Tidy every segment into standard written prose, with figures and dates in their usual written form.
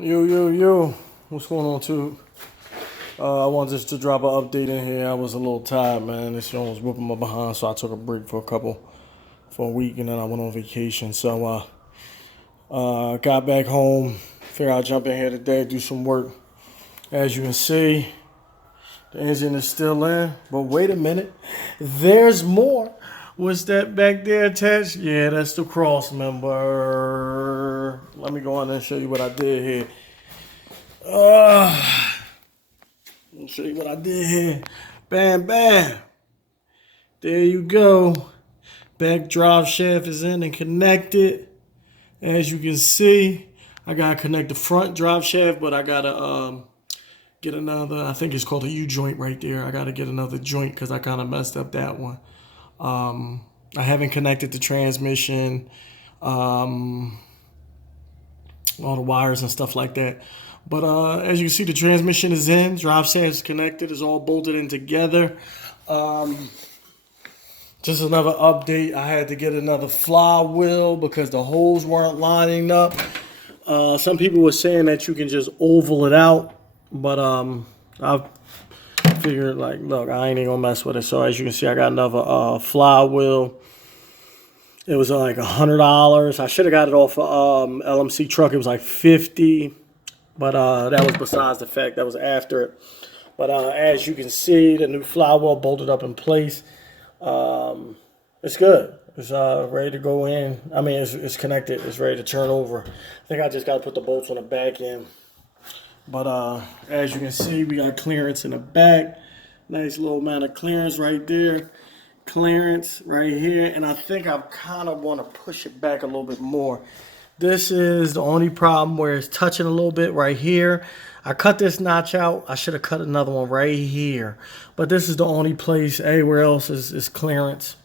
Yo, what's going on, too? I wanted just to drop an update in here. I was a little tired, man. This one was whooping my behind, so I took a break for a week, and then I went on vacation. So, got back home, figured I'd jump in here today, do some work. As you can see, the engine is still in, but wait a minute, there's more. What's that back there attached? Yeah, that's the cross member. Let me go on and show you what I did here. Let me show you what I did here. Bam, bam. There you go. Back drive shaft is in and connected. As you can see, I gotta connect the front drive shaft, but I gotta get another. I think it's called a U joint right there. I gotta get another joint because I kind of messed up that one. I haven't connected the transmission, all the wires and stuff like that. But as you can see, the transmission is in, drive shaft is connected, it's all bolted in together. Just another update. I had to get another flywheel because the holes weren't lining up. Some people were saying that you can just oval it out, but I figured, like, look, I ain't even gonna mess with it. So as you can see, I got another flywheel. It was like $100. I should have got it off LMC truck. It was like 50, but that was besides the fact. That was after it. But as you can see, the new flywheel bolted up in place. It's good. It's ready to go in. I mean, it's connected. It's ready to turn over. I think I just got to put the bolts on the back end. But as you can see, we got clearance in the back. Nice little amount of clearance right there. Clearance right here. And I think I kind of want to push it back a little bit more. This is the only problem where it's touching a little bit right here. I cut this notch out. I should have cut another one right here. But this is the only place. Everywhere else is clearance.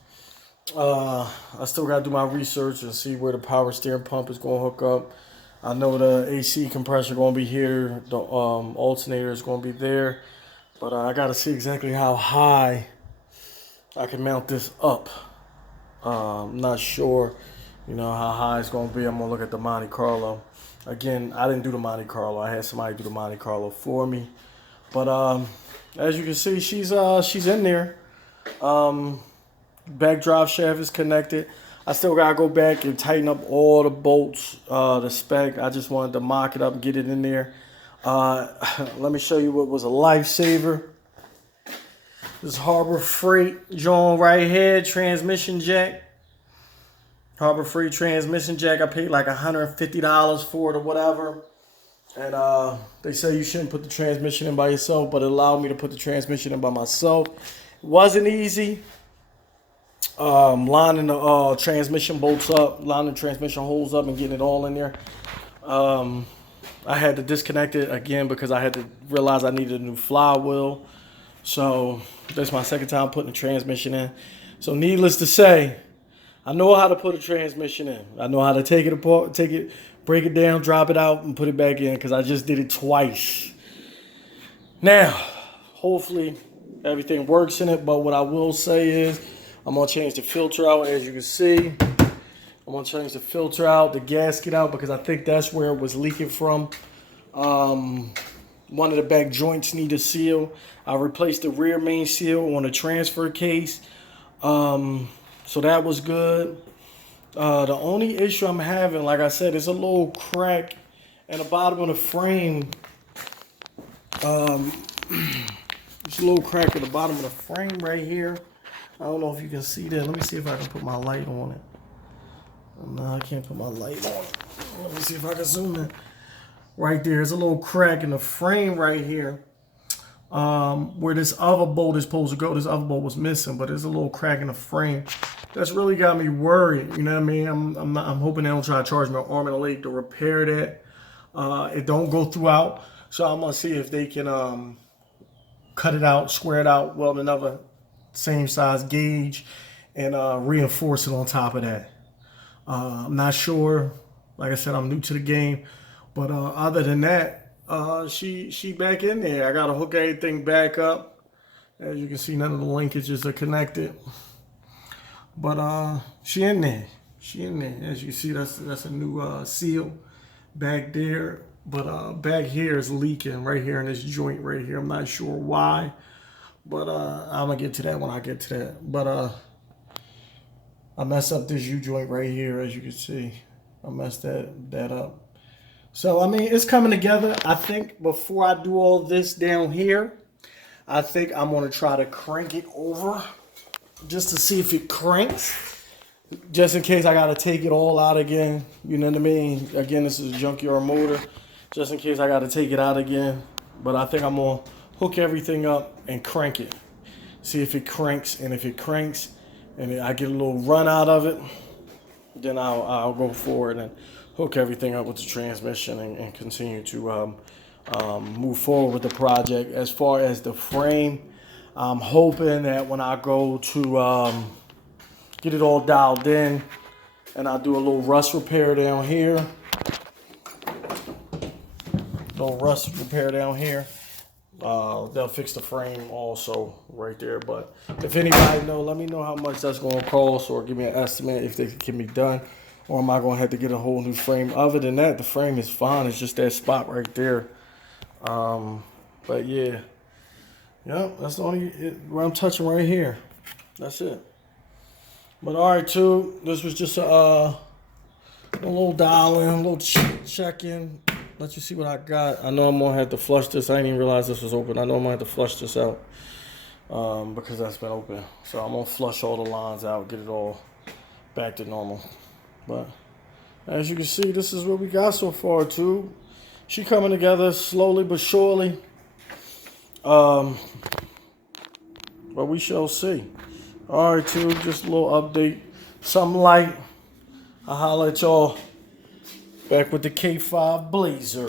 I still got to do my research and see where the power steering pump is going to hook up. I know the AC compressor going to be here. The alternator is going to be there. But I got to see exactly how high I can mount this up. I'm not sure, how high it's going to be. I'm going to look at the Monte Carlo. Again, I didn't do the Monte Carlo. I had somebody do the Monte Carlo for me. But as you can see, she's in there. Back drive shaft is connected. I still gotta go back and tighten up all the bolts, the spec. I just wanted to mock it up and get it in there. Let me show you what was a lifesaver. This Harbor Freight joint right here, transmission jack. Harbor Freight transmission jack. I paid like $150 for it or whatever. And they say you shouldn't put the transmission in by yourself, but it allowed me to put the transmission in by myself. It wasn't easy. Lining the transmission bolts up, lining the transmission holes up and getting it all in there. I had to disconnect it again because I had to realize I needed a new flywheel. So that's my second time putting the transmission in. So needless to say, I know how to put a transmission in. I know how to take it apart, break it down, drop it out, and put it back in because I just did it twice. Now, hopefully everything works in it, but what I will say is I'm going to change the filter out, as you can see. I'm going to change the filter out, the gasket out, because I think that's where it was leaking from. One of the back joints need a seal. I replaced the rear main seal on the transfer case. So that was good. The only issue I'm having, like I said, is a little crack in the bottom of the frame. There's a little crack at the bottom of the frame right here. I don't know if you can see that. Let me see if I can put my light on it. No, I can't put my light on it. Let me see if I can zoom in. Right there, there's a little crack in the frame right here. Where this other bolt is supposed to go. This other bolt was missing, but there's a little crack in the frame. That's really got me worried. You know what I mean? I'm hoping they don't try to charge me an arm and a leg to repair that. It don't go throughout. So I'm gonna see if they can cut it out, square it out, weld another same size gauge, and reinforce it on top of that. I'm not sure. Like I said, I'm new to the game, but other than that, she back in there. I gotta hook everything back up. As you can see, none of the linkages are connected, but she in there. She in there. As you see, that's a new seal back there. But back here is leaking right here in this joint right here. I'm not sure why, but I'm gonna get to that when I get to that. But I messed up this U joint right here, as you can see. I messed that up. So I mean, it's coming together. I think before I do all this down here, I think I'm gonna try to crank it over just to see if it cranks. Just in case I gotta take it all out again. You know what I mean? Again, this is a junkyard motor. Just in case I gotta take it out again. But I think I'm gonna hook everything up and crank it. See if it cranks, and if it cranks and I get a little run out of it, then I'll go forward and hook everything up with the transmission and continue to move forward with the project. As far as the frame, I'm hoping that when I go to get it all dialed in and I'll do a little rust repair down here. Little rust repair down here. They'll fix the frame also right there. But if anybody know, let me know how much that's going to cost, or give me an estimate if it can be done, or am I going to have to get a whole new frame? Other than that, the frame is fine. It's just that spot right there. But yeah, that's the only where I'm touching right here. That's it. But all right, too. This was just a little dial in, a little check in. Let you see what I got. I know I'm gonna have to flush this. I didn't even realize this was open. I know I'm gonna have to flush this out because that's been open. So I'm gonna flush all the lines out, get it all back to normal. But as you can see, this is what we got so far too. She coming together slowly but surely. But we shall see. All right, too. Just a little update. Something light. I'll holler at y'all. Back with the K5 Blazer.